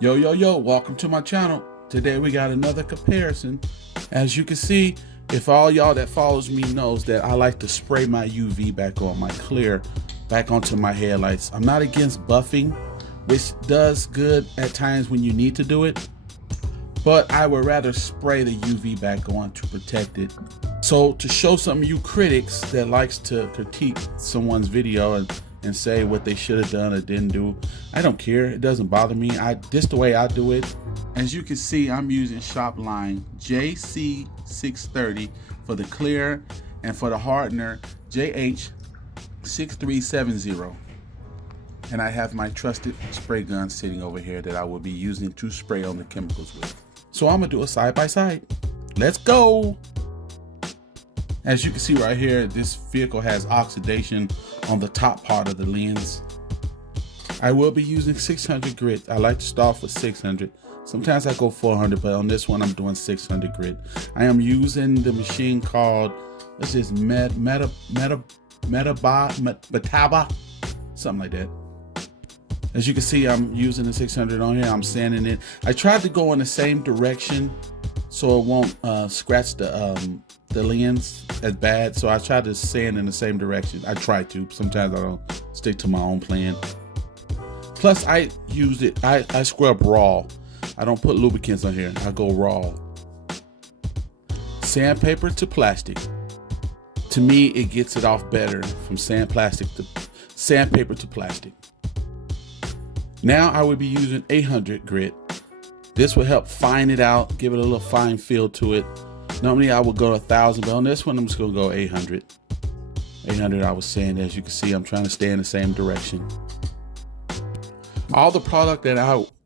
Yo, welcome to my channel. Today we got another comparison. As you can see, if all y'all that follows me knows that I like to spray my UV back on, my clear back onto my headlights. I'm not against buffing, which does good at times when you need to do it, but I would rather spray the UV back on to protect it. So to show some of you critics that likes to critique someone's video and say what they should have done or didn't do, I don't care. It doesn't bother me. This the way I do it. As you can see, I'm using shop line JC630 for the clear, and for the hardener JH6370. And I have my trusted spray gun sitting over here that I will be using to spray on the chemicals with. So I'm gonna do a side by side. Let's go. As you can see right here, this vehicle has oxidation on the top part of the lens. I will be using 600 grit. I like to start with 600. Sometimes I go 400, but on this one I'm doing 600 grit. I am using the machine called, what's this, Metaba, something like that. As you can see, I'm using the 600 on here. I'm sanding it. I tried to go in the same direction so it won't scratch the lens as bad. So I tried to sand in the same direction. I try to. Sometimes I don't stick to my own plan. Plus, I used it. I scrub raw. I don't put lubricants on here. I go raw. Sandpaper to plastic. To me, it gets it off better from sandpaper to plastic. Now I would be using 800 grit. This will help fine it out, give it a little fine feel to it. Normally I would go 1,000, but on this one I'm just gonna go 800. 800, I was saying, as you can see, I'm trying to stay in the same direction. All the product that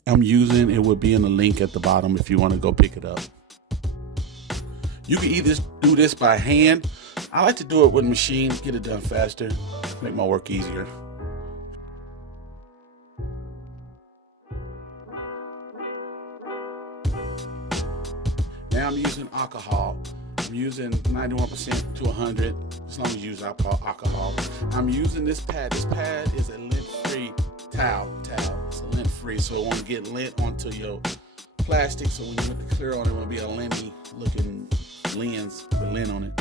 I'm using, it will be in the link at the bottom if you want to go pick it up. You can either do this by hand. I like to do it with machines, get it done faster, make my work easier. Now I'm using alcohol. I'm using 91% to 100, as long as you use alcohol. I'm using this pad. This pad is a lint-free towel. It's a lint-free, so it won't get lint onto your plastic. So when you put the clear on, it won't be a linty looking lens with lint on it.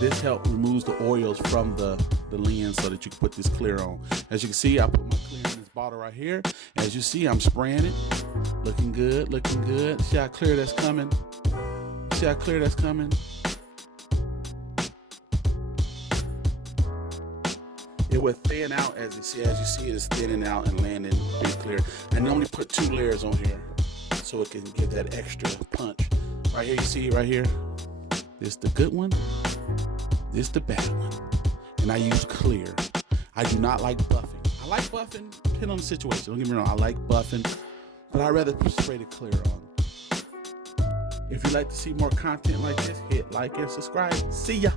This helps remove the oils from the lens so that you can put this clear on. As you can see, I put my clear in this bottle right here. As you see, I'm spraying it. Looking good, looking good. See how clear that's coming? See how clear that's coming? It will thin out as you see. As you see, it's thinning out and landing pretty clear. I normally put 2 layers on here so it can give that extra punch. Right here, you see it right here? This the good one. This the bad one. And I use clear. I do not like buffing. I like buffing, depending on the situation. Don't get me wrong, I like buffing, but I'd rather spray the clear on. If you'd like to see more content like this, hit like and subscribe. See ya.